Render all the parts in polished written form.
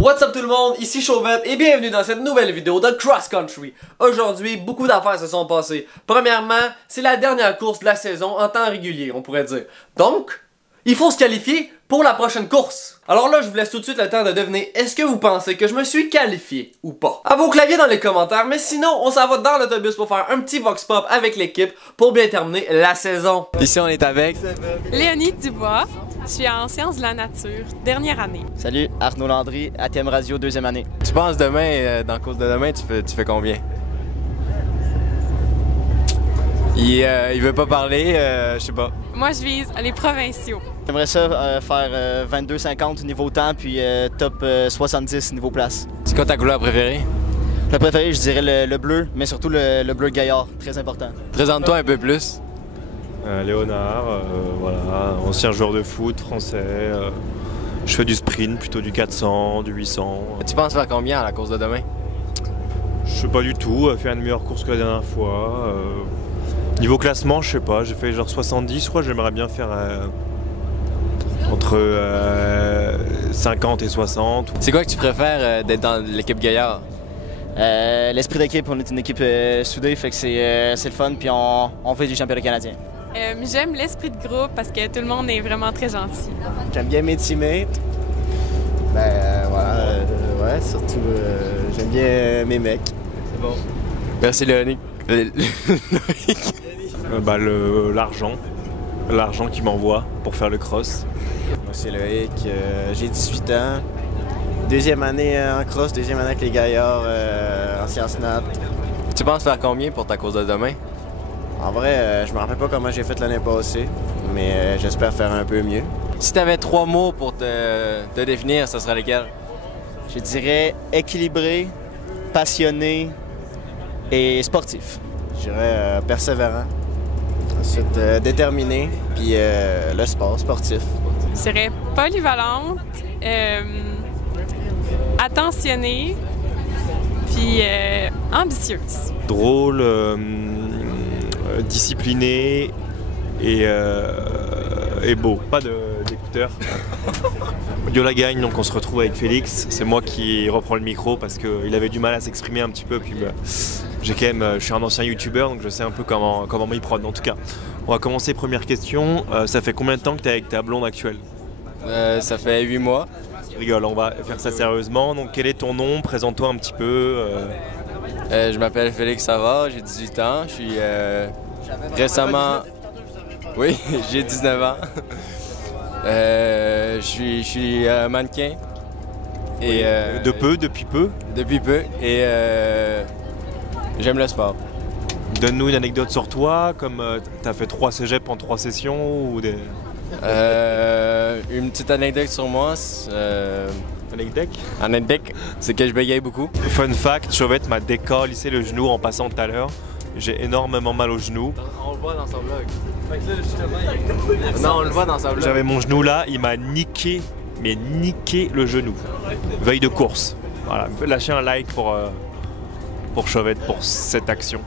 What's up tout le monde, ici Chauvette et bienvenue dans cette nouvelle vidéo de Cross Country. Aujourd'hui, beaucoup d'affaires se sont passées. Premièrement, c'est la dernière course de la saison en temps régulier, on pourrait dire. Donc, il faut se qualifier pour la prochaine course. Alors là, je vous laisse tout de suite le temps de deviner, est-ce que vous pensez que je me suis qualifié ou pas? À vos claviers dans les commentaires, mais sinon, on s'en va dans l'autobus pour faire un petit vox pop avec l'équipe pour bien terminer la saison. Ici, on est avec Léonie Dubois. Je suis en sciences de la nature, dernière année. Salut, Arnaud Landry, ATM Radio, deuxième année. Tu penses demain, dans la course de demain, tu fais combien? Il veut pas parler, je sais pas. Moi, je vise les provinciaux. J'aimerais ça faire 22,50 niveau temps, puis top 70 niveau place. C'est quoi ta couleur préférée? Le préféré, je dirais le bleu, mais surtout le bleu gaillard, très important. Présente-toi un peu plus. Léonard, voilà, ancien joueur de foot français. Je fais du sprint, plutôt du 400, du 800. Tu penses faire combien à la course de demain? Je sais pas du tout, faire une meilleure course que la dernière fois. Niveau classement, je sais pas, j'ai fait genre 70, je crois, j'aimerais bien faire entre 50 et 60. C'est quoi que tu préfères d'être dans l'équipe Gaillard? L'esprit d'équipe, on est une équipe soudée, fait que c'est le fun, puis on fait du championnat canadien. J'aime l'esprit de groupe parce que tout le monde est vraiment très gentil. J'aime bien mes teammates. Voilà, ouais, surtout j'aime bien mes mecs. C'est bon. Merci Léonie. L'argent qu'il m'envoie pour faire le cross. Moi c'est Loïc, j'ai 18 ans. Deuxième année en cross, deuxième année avec les gaillards en sciences nat. Tu penses faire combien pour ta course de demain? En vrai, je me rappelle pas comment j'ai fait l'année passée, mais j'espère faire un peu mieux. Si tu avais 3 mots pour te définir, ce serait lesquels? Je dirais équilibré, passionné et sportif. Je dirais persévérant, ensuite déterminé, puis le sport, sportif. Je dirais polyvalente, attentionnée, puis ambitieuse. Drôle, discipliné et beau. Pas d'écouteurs. Yola gagne, donc on se retrouve avec Félix. C'est moi qui reprends le micro parce qu'il avait du mal à s'exprimer un petit peu. Puis je suis un ancien youtubeur, donc je sais un peu comment m'y prendre. En tout cas, on va commencer. Première question. Ça fait combien de temps que tu es avec ta blonde actuelle? Ça fait 8 mois. Je rigole, on va faire ça sérieusement. Donc quel est ton nom? Présente-toi un petit peu. Je m'appelle Félix Savard, j'ai 18 ans. Je suis récemment... Oui, j'ai 19 ans. Je suis mannequin. Et, Depuis peu? Depuis peu. Et j'aime le sport. Donne-nous une anecdote sur toi, comme t'as fait 3 cégeps en 3 sessions ou des... Une petite anecdote sur moi. Anecdote, c'est que je bégaye beaucoup. Fun fact, Chauvette m'a décalissé le genou en passant tout à l'heure. J'ai énormément mal au genou. On le voit dans son vlog. Non, on le voit dans sa vlog. J'avais mon genou là, il m'a niqué le genou. Veille de course. Voilà, lâchez un like pour Chauvette pour cette action.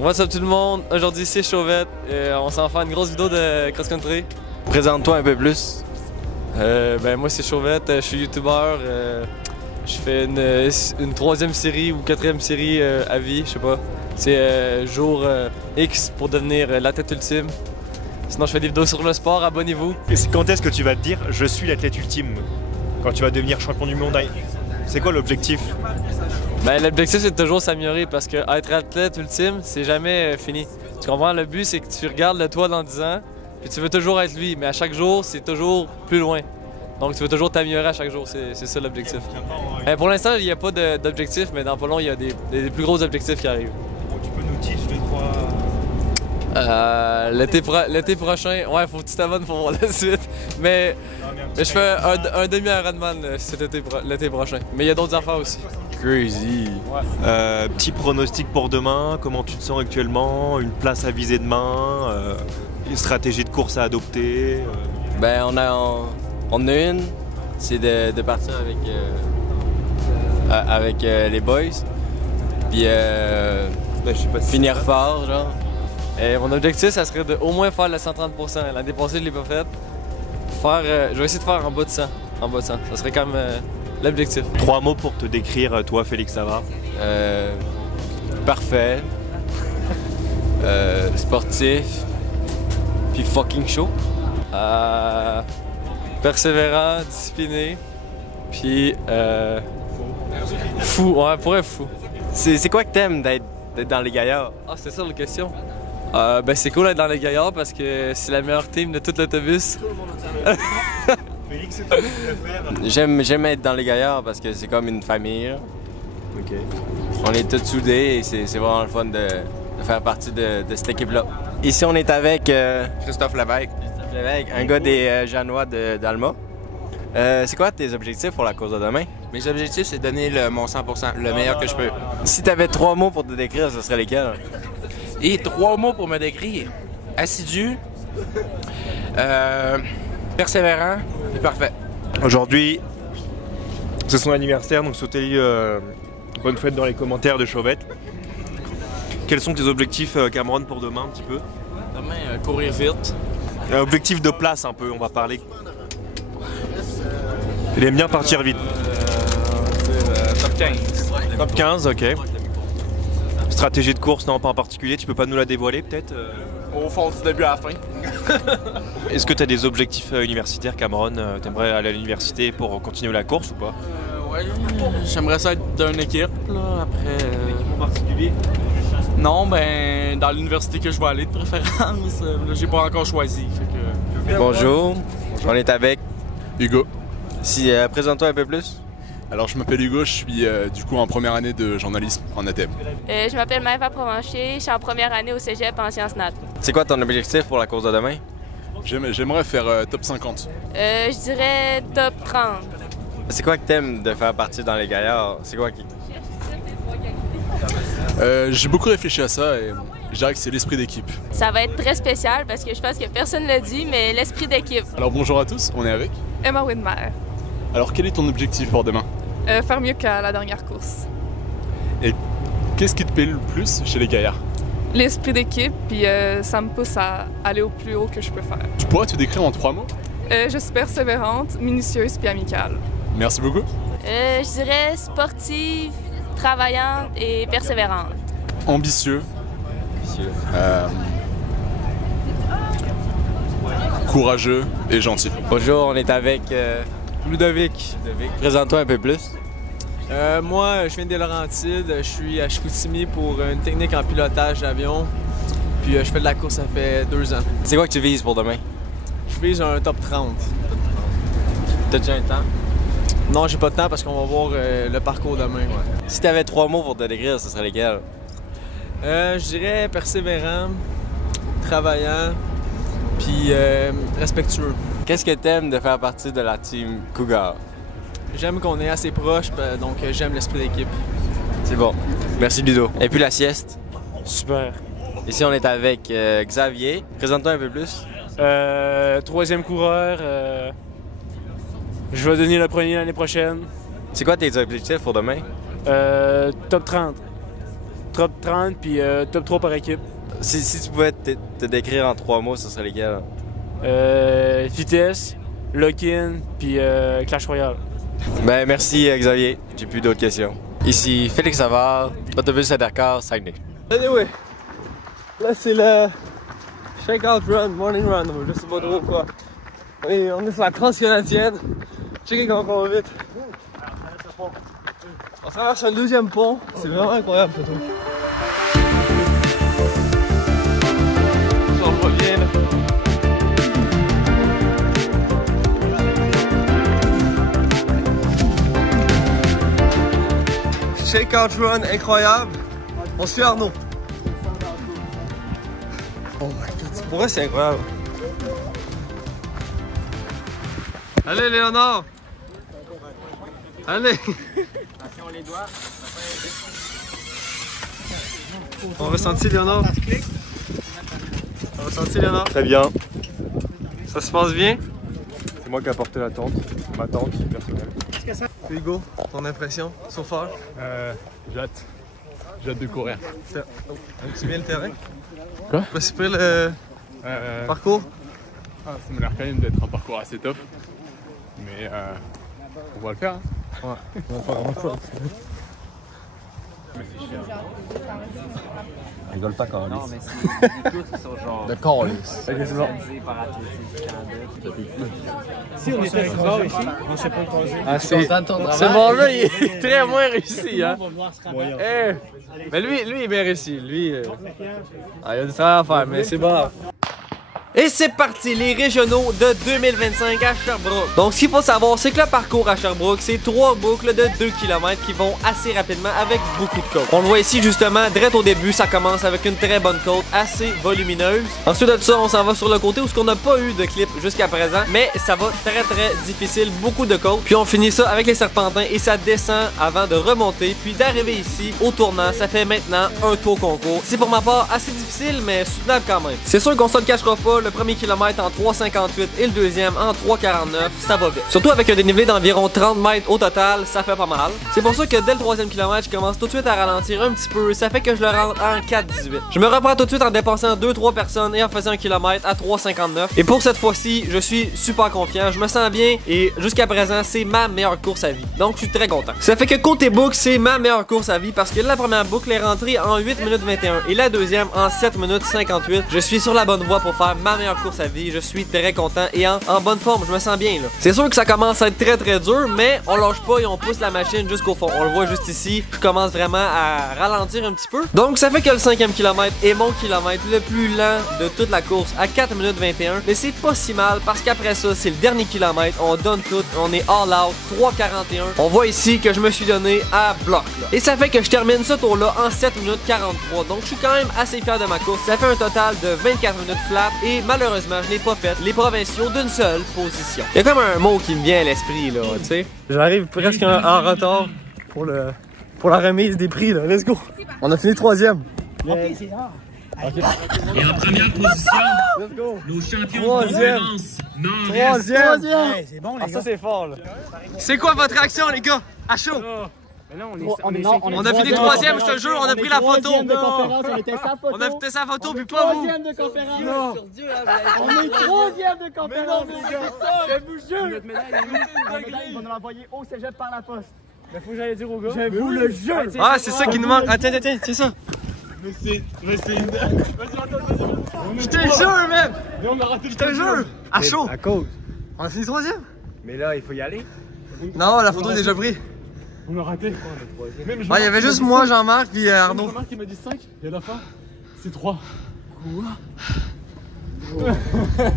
What's up tout le monde, aujourd'hui c'est Chauvette, on s'en fait une grosse vidéo de cross country. Présente-toi un peu plus. Moi c'est Chauvette, je suis youtubeur, je fais une 3e série ou 4e série à vie, je sais pas. C'est jour X pour devenir l'athlète ultime. Sinon je fais des vidéos sur le sport, abonnez-vous. Et quand est-ce que tu vas te dire je suis l'athlète ultime? Quand tu vas devenir champion du monde? C'est quoi l'objectif? L'objectif c'est de toujours s'améliorer parce que être athlète ultime c'est jamais fini. Tu comprends? Le but c'est que tu regardes le toi dans 10 ans puis tu veux toujours être lui, mais à chaque jour c'est toujours plus loin. Donc tu veux toujours t'améliorer à chaque jour, c'est ça l'objectif. Pour l'instant il n'y a pas d'objectif, mais dans pas long il y a des plus gros objectifs qui arrivent. Tu peux nous teach 2-3... L'été prochain, ouais, faut que tu t'abonnes pour voir la suite. Mais je fais un demi-Ironman l'été prochain. Mais il y a d'autres affaires aussi. Crazy. Ouais. Petit pronostic pour demain, comment tu te sens actuellement? Une place à viser demain? Une stratégie de course à adopter? On a une, c'est de partir avec les boys. Puis finir fort, genre. Et mon objectif, ça serait de au moins faire le 130%. L'année passée, je l'ai pas fait. Je vais essayer de faire en bas de 100. Ça serait comme l'objectif. 3 mots pour te décrire, toi, Félix Savard. Parfait. Sportif. Puis fucking chaud. Persévérant, discipliné, puis fou, ouais, pour être fou. C'est quoi que t'aimes d'être dans les gaillards? Ah, c'est ça la question. Ben c'est cool d'être dans les gaillards parce que c'est la meilleure team de tout l'autobus. Félix, c'est toi qui le faire. J'aime être dans les gaillards parce que c'est comme une famille. Ok. On est tous soudés et c'est vraiment le fun de faire partie de cette équipe-là. Ici, on est avec Christophe Lévesque. un gars des Janois d'Alma. C'est quoi tes objectifs pour la course de demain? Mes objectifs, c'est de donner mon 100%, le meilleur que je peux. Si tu avais 3 mots pour te décrire, ce serait lesquels? Et 3 mots pour me décrire. Assidu, persévérant et parfait. Aujourd'hui, c'est son anniversaire, donc souhaitez-lui bonne fête dans les commentaires de Chauvette. Quels sont tes objectifs, Cameron, pour demain, un petit peu? Demain, courir vite. Objectif de place, un peu, on va parler. Il aime bien partir vite. Top 15. Top 15, ok. Stratégie de course, non, pas en particulier, tu peux pas nous la dévoiler peut-être? Au fond, du début à la fin. Est-ce que tu as des objectifs universitaires, Cameron? T'aimerais aller à l'université pour continuer la course ou pas? Ouais, j'aimerais ça être d'une équipe, là, après... En particulier? Non, ben, dans l'université que je vais aller de préférence, là, j'ai pas encore choisi, fait que... Bonjour, on est avec... Hugo. Si, présente-toi un peu plus. Alors je m'appelle Hugo, je suis du coup en première année de journalisme en ATM. Je m'appelle Maëva Provencher, je suis en première année au cégep en sciences nat. C'est quoi ton objectif pour la course de demain? J'aimerais faire top 50. Je dirais top 30. C'est quoi que t'aimes de faire partie dans les gaillards? C'est quoi qui... J'ai beaucoup réfléchi à ça et je dirais que c'est l'esprit d'équipe. Ça va être très spécial parce que je pense que personne ne l'a dit, mais l'esprit d'équipe. Alors bonjour à tous, on est avec. Emma Widmer. Alors quel est ton objectif pour demain? Faire mieux qu'à la dernière course. Et qu'est-ce qui te plaît le plus chez les gaillards? L'esprit d'équipe, puis ça me pousse à aller au plus haut que je peux faire. Tu pourrais te décrire en 3 mots? Je suis persévérante, minutieuse puis amicale. Merci beaucoup. Je dirais sportive, travaillante et persévérante. Ambitieux. Courageux et gentil. Bonjour, on est avec Ludovic. Présente-toi un peu plus. Moi, je viens des Laurentides, je suis à Chicoutimi pour une technique en pilotage d'avion. Puis je fais de la course, ça fait 2 ans. C'est quoi que tu vises pour demain? Je vise un top 30. T'as-tu un temps? Non, j'ai pas de temps parce qu'on va voir le parcours demain. Ouais. Si t'avais 3 mots pour te décrire, ce serait lesquels? Je dirais persévérant, travaillant, puis respectueux. Qu'est-ce que t'aimes de faire partie de la team Cougar? J'aime qu'on est assez proches, donc j'aime l'esprit d'équipe. C'est bon. Merci Ludo. Et puis la sieste? Super. Ici, on est avec Xavier. Présente-toi un peu plus. 3e coureur. Je vais devenir le premier l'année prochaine. C'est quoi tes objectifs pour demain? Top 30. Top 30 puis top 3 par équipe. Si tu pouvais te décrire en 3 mots, ce serait lesquels? Vitesse, lock-in puis Clash Royale. Ben merci Xavier. J'ai plus d'autres questions. Ici Félix Savard, autobus à Dakar, Saguenay. Anyway, là c'est le Shakeout Run, Morning Run, je sais pas trop quoi. Et on est sur la Transcanadienne. Checkez comment on va vite. On traverse un 2e pont, c'est vraiment incroyable ce truc. On revient là. Shakeout Run incroyable. On suit Arnaud. Oh my god, pour vrai c'est incroyable. Allez Léonard. Allez. On ressenti Léonard. On ressenti Léonard. Très bien. Ça se passe bien? C'est moi qui ai apporté la tente, ma tente personnelle. Hugo, ton impression so far? J'ai hâte de courir. Tu bien le terrain? Quoi? Pas si pire le parcours? Ça m'a l'air quand même d'être un parcours assez top. Mais on va le faire. Hein. Ouais, on va pas grand chose. Rigole pas quand même. Non, mais c'est des doutes qui sont genre. De calice. Organisés par Athlétisme Canada. Si on était fort ici, on s'est pas croisé. Ah, c'est bon là, il est très moins réussi, hein. Eh, mais lui, il est bien réussi. Lui, ah, il a du travail à faire, mais c'est bon. Et c'est parti, les régionaux de 2025 à Sherbrooke. Donc ce qu'il faut savoir, c'est que le parcours à Sherbrooke, c'est 3 boucles de 2 km qui vont assez rapidement avec beaucoup de côtes. On le voit ici justement, direct au début, ça commence avec une très bonne côte, assez volumineuse. Ensuite de ça, on s'en va sur le côté où on n'a pas eu de clip jusqu'à présent, mais ça va très difficile, beaucoup de côtes. Puis on finit ça avec les serpentins et ça descend avant de remonter, puis d'arriver ici au tournant. Ça fait maintenant un tour concours. C'est pour ma part assez difficile, mais soutenable quand même. C'est sûr qu'on se le cachera pas. Le premier kilomètre en 3,58 et le deuxième en 3,49, ça va vite. Surtout avec un dénivelé d'environ 30 mètres au total, ça fait pas mal. C'est pour ça que dès le 3e kilomètre, je commence tout de suite à ralentir un petit peu. Ça fait que je le rentre en 4,18. Je me reprends tout de suite en dépassant 2-3 personnes et en faisant un kilomètre à 3,59. Et pour cette fois-ci, je suis super confiant, je me sens bien et jusqu'à présent, c'est ma meilleure course à vie. Donc je suis très content. Ça fait que côté boucle, c'est ma meilleure course à vie parce que la première boucle est rentrée en 8 minutes 21 et la deuxième en 7 minutes 58. Je suis sur la bonne voie pour faire ma meilleure course à vie, je suis très content et en bonne forme, je me sens bien là. C'est sûr que ça commence à être très dur, mais on lâche pas et on pousse la machine jusqu'au fond. On le voit juste ici, je commence vraiment à ralentir un petit peu. Donc ça fait que le 5e kilomètre est mon kilomètre le plus lent de toute la course à 4 minutes 21, mais c'est pas si mal parce qu'après ça, c'est le dernier kilomètre, on donne tout, on est all out, 3,41. On voit ici que je me suis donné à bloc là. Et ça fait que je termine ce tour là en 7 minutes 43, donc je suis quand même assez fier de ma course. Ça fait un total de 24 minutes flat et malheureusement je n'ai pas fait les provinciaux d'une seule position. Il y a comme un mot qui me vient à l'esprit là, tu sais. J'arrive presque en retard pour la remise des prix là, let's go. On a fini 3e. Ok, c'est rare. Okay. Et en première position, nos champions de France Nord-Est. 3e. Hey, c'est bon, les gars. Ça c'est fort là. C'est quoi votre réaction les gars? À chaud? On a fini 3e, je te jure, on a pris la photo. On a fait sa photo, puis pas vous. 3e de conférence. On est 3e de conférence, les gars. Je vous jure. Notre médaille, ils vont nous l'envoyer au cégep par la poste. Mais faut que j'aille dire aux gars. Je vous le jure. Ah, c'est ça qui nous manque. Ah, tiens, c'est ça. Mais c'est une... Je te jure, man. Je te jure. À chaud. À cause. On a fini 3e. Mais là, il faut y aller. Non, la photo est déjà prise. On a raté. Il y avait juste moi, Jean-Marc, puis Arnaud. Jean-Marc qui m'a dit 5 et à la fin, c'est 3. Quoi?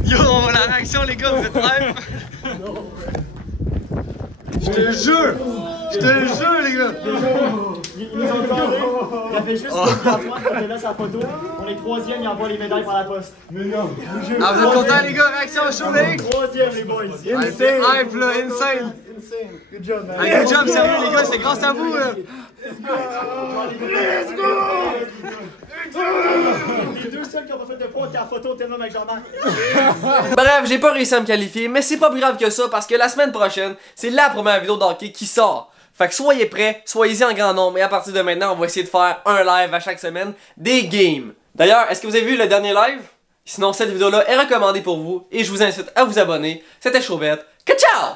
Yo, la réaction, les gars, vous êtes prêts? Je te jure, les gars. Ils nous ont parlé. Il y avait juste Antoine qui était là sa photo. On est 3e, il envoie les médailles par la poste. Mais non. Ah, vous êtes contents, les gars? Réaction chaud, mec? 3e, les boys. Insane. Hype, là, insane. Good job, man. Good job, sérieux, les gars, c'est grâce à vous, là. Let's go! Les deux seuls qui ont pas fait de points qui a la photo tellement avec Jean-Marc. Bref, j'ai pas réussi à me qualifier, mais c'est pas plus grave que ça parce que la semaine prochaine, c'est la première vidéo d'hockey qui sort. Fait que soyez prêts, soyez-y en grand nombre et à partir de maintenant, on va essayer de faire un live à chaque semaine, des games. D'ailleurs, est-ce que vous avez vu le dernier live? Sinon, cette vidéo-là est recommandée pour vous et je vous incite à vous abonner. C'était Chauvette. Que ciao!